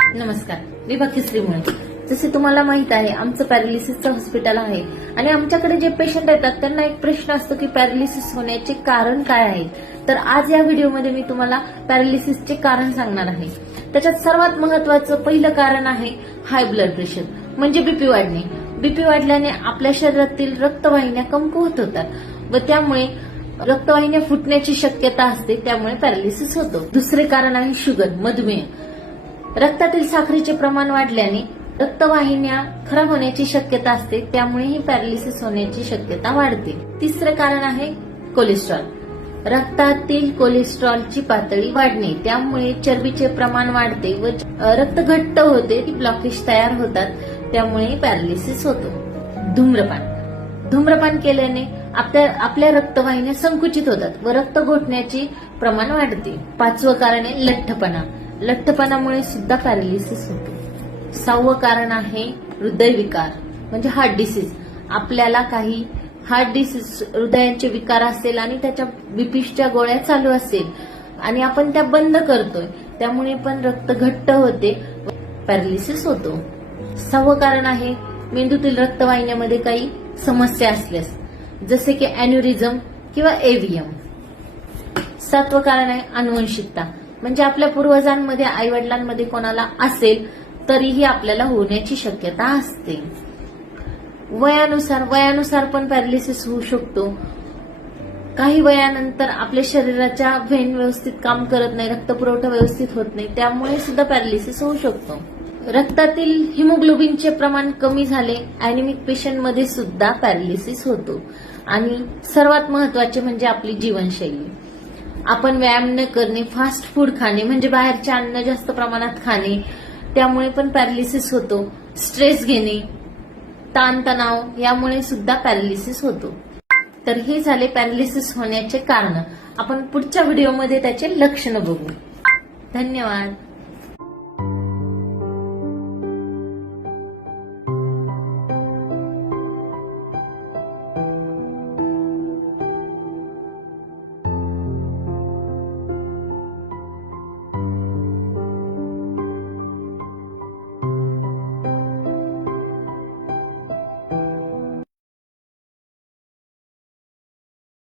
नमस्कार, मी भाग्यश्री मुळे. जसे तुम्हाला माहित आहे, आमचं पॅरालिसिसचं हॉस्पिटल आहे आणि आमच्याकडे जे पेशंट येतात त्यांना एक प्रश्न असतो की पॅरालिसिस होण्याचे कारण काय आहे. तर आज या व्हिडिओमध्ये मी तुम्हाला पॅरालिसिसचे कारण सांगणार आहे. त्याच्यात सर्वात महत्वाचं पहिलं कारण आहे हाय ब्लड प्रेशर, म्हणजे बीपी वाढणे. बीपी वाढल्याने आपल्या शरीरातील रक्तवाहिन्या कमकुवत होतात व त्यामुळे रक्तवाहिन्या फुटण्याची शक्यता असते, त्यामुळे पॅरालिसिस होतो. दुसरे कारण आहे शुगर, मधुमेह. रक्तातील साखरेचे प्रमाण वाढल्याने रक्तवाहिन्या खराब होण्याची शक्यता असते, त्यामुळेही पॅरालिसिस होण्याची शक्यता वाढते. तिसरे कारण आहे कोलेस्ट्रॉल. रक्तातील कोलेस्ट्रॉलची पातळी वाढणे, त्यामुळे चरबीचे प्रमाण वाढते व रक्त घट्ट होते, ब्लॉकेज तयार होतात, त्यामुळे पॅरालिसिस होतो. धूम्रपान केल्याने आपल्या रक्तवाहिन्या संकुचित होतात व रक्त घोटण्याचे प्रमाण वाढते. पाचवं कारण आहे लठ्ठपणा. लठ्ठपणामुळे सुद्धा पॅरालिसिस होतो. सहावं कारण आहे हृदयविकार, म्हणजे हार्ट डिसीज. आपल्याला काही हार्ट डिसीज, हृदयाचे विकार असेल आणि त्याच्या बीपीच्या गोळ्या चालू असेल आणि आपण त्या बंद करतोय, त्यामुळे पण रक्त घट्ट होते, पॅरालिसिस होतो. सहावं कारण आहे मेंदूतील रक्तवाहिन्यामध्ये काही समस्या असल्यास, जसे की अॅन्युरिझम किंवा एव्हीएम. सातवं कारण आहे अनुवंशिकता, म्हणजे आपल्या पूर्वजांमध्ये, आईवडिलांमध्ये कोणाला असेल तरीही आपल्याला होण्याची शक्यता असते. वयानुसार पण पॅरालिसिस होऊ शकतो. काही वयानंतर आपल्या शरीराच्या व्हेन व्यवस्थित काम करत नाही, रक्तपुरवठा व्यवस्थित होत नाही, त्यामुळे सुद्धा पॅरालिसिस होऊ शकतो. रक्तातील हिमोग्लोबिनचे प्रमाण कमी झाले, अॅनिमिक पेशंटमध्ये सुद्धा पॅरालिसिस होतो. आणि सर्वात महत्वाचे म्हणजे आपली जीवनशैली. आपण व्यायाम न करणे, फास्ट फूड खाणे, म्हणजे बाहेरचे अन्न जास्त प्रमाणात खाणे, त्यामुळे पण पॅरालिसिस होतो. स्ट्रेस घेणे, ताणतणाव, यामुळे सुद्धा पॅरालिसिस होतो. तर हे झाले पॅरालिसिस होण्याचे कारण. आपण पुढच्या व्हिडिओमध्ये त्याचे लक्षणं बघू. धन्यवाद.